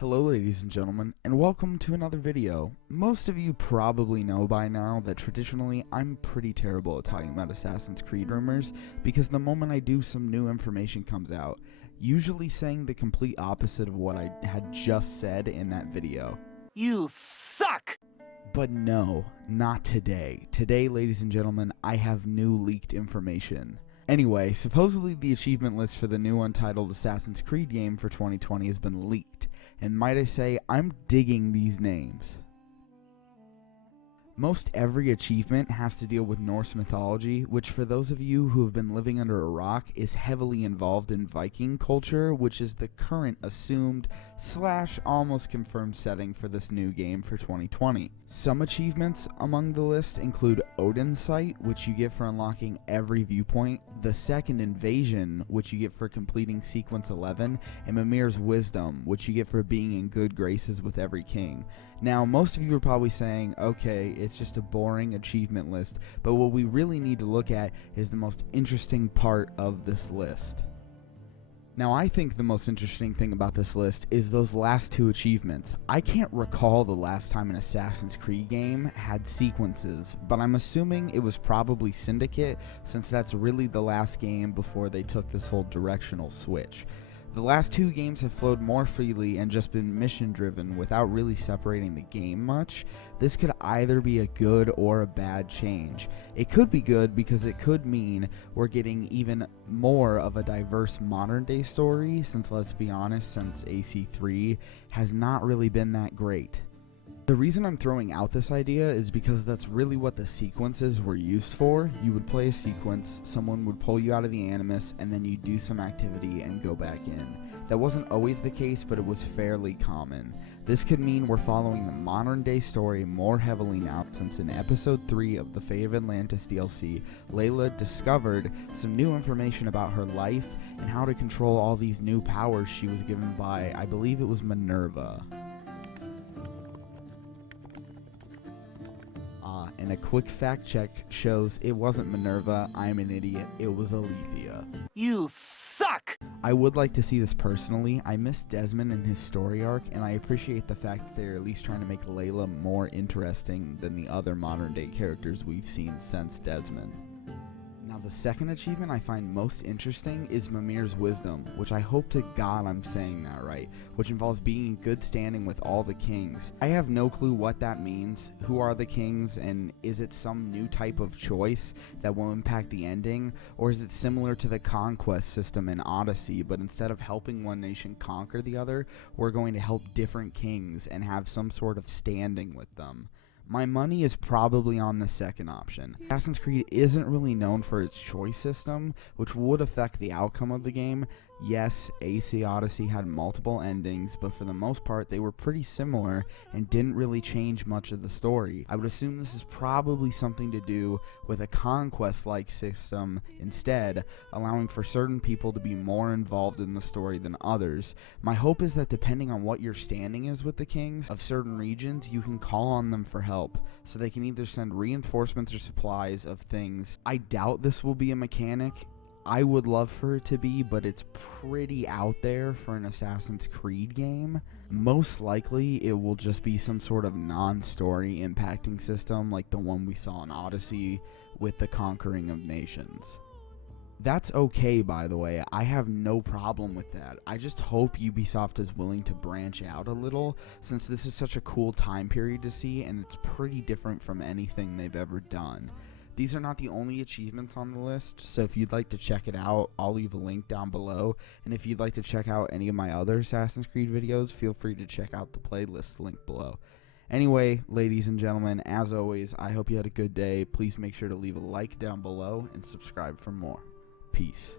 Hello ladies and gentlemen, and welcome to another video. Most of you probably know by now that traditionally I'm pretty terrible at talking about Assassin's Creed rumors because the moment I do, some new information comes out, usually saying the complete opposite of what I had just said in that video. You suck! But no, not today. Today, ladies and gentlemen, I have new leaked information. Anyway, supposedly the achievement list for the new untitled Assassin's Creed game for 2020 has been leaked, and might I say, I'm digging these names. Most every achievement has to deal with Norse mythology, which for those of you who have been living under a rock is heavily involved in Viking culture, which is the current assumed / almost confirmed setting for this new game for 2020. Some achievements among the list include Odin's Sight, which you get for unlocking every viewpoint, the Second Invasion, which you get for completing Sequence 11, and Mimir's Wisdom, which you get for being in good graces with every king. Now, most of you are probably saying, okay, it's just a boring achievement list, but what we really need to look at is the most interesting part of this list. Now, I think the most interesting thing about this list is those last two achievements. I can't recall the last time an Assassin's Creed game had sequences, but I'm assuming it was probably Syndicate, since that's really the last game before they took this whole directional switch. The last two games have flowed more freely and just been mission driven without really separating the game much. This could either be a good or a bad change. It could be good because it could mean we're getting even more of a diverse modern day story, since let's be honest, since AC3 has not really been that great. The reason I'm throwing out this idea is because that's really what the sequences were used for. You would play a sequence, someone would pull you out of the Animus, and then you'd do some activity and go back in. That wasn't always the case, but it was fairly common. This could mean we're following the modern day story more heavily now, since in episode 3 of the Fate of Atlantis DLC, Layla discovered some new information about her life and how to control all these new powers she was given by, I believe it was Minerva. And a quick fact check shows it wasn't Minerva, I'm an idiot, it was Alethea. You suck! I would like to see this personally. I miss Desmond and his story arc, and I appreciate the fact that they're at least trying to make Layla more interesting than the other modern day characters we've seen since Desmond. Now, the second achievement I find most interesting is Mimir's Wisdom, which I hope to God I'm saying that right, which involves being in good standing with all the kings. I have no clue what that means, who are the kings, and is it some new type of choice that will impact the ending, or is it similar to the conquest system in Odyssey, but instead of helping one nation conquer the other, we're going to help different kings and have some sort of standing with them. My money is probably on the second option. Assassin's Creed isn't really known for its choice system, which would affect the outcome of the game. Yes, AC Odyssey had multiple endings, but for the most part they were pretty similar and didn't really change much of the story. I would assume this is probably something to do with a conquest-like system instead, allowing for certain people to be more involved in the story than others. My hope is that depending on what your standing is with the kings of certain regions, you can call on them for help, so they can either send reinforcements or supplies of things. I doubt this will be a mechanic. I would love for it to be, but it's pretty out there for an Assassin's Creed game. Most likely, it will just be some sort of non-story impacting system like the one we saw in Odyssey with the conquering of nations. That's okay, by the way. I have no problem with that. I just hope Ubisoft is willing to branch out a little, since this is such a cool time period to see, and it's pretty different from anything they've ever done. These are not the only achievements on the list, so if you'd like to check it out, I'll leave a link down below. And if you'd like to check out any of my other Assassin's Creed videos, feel free to check out the playlist link below. Anyway, ladies and gentlemen, as always, I hope you had a good day. Please make sure to leave a like down below and subscribe for more. Peace.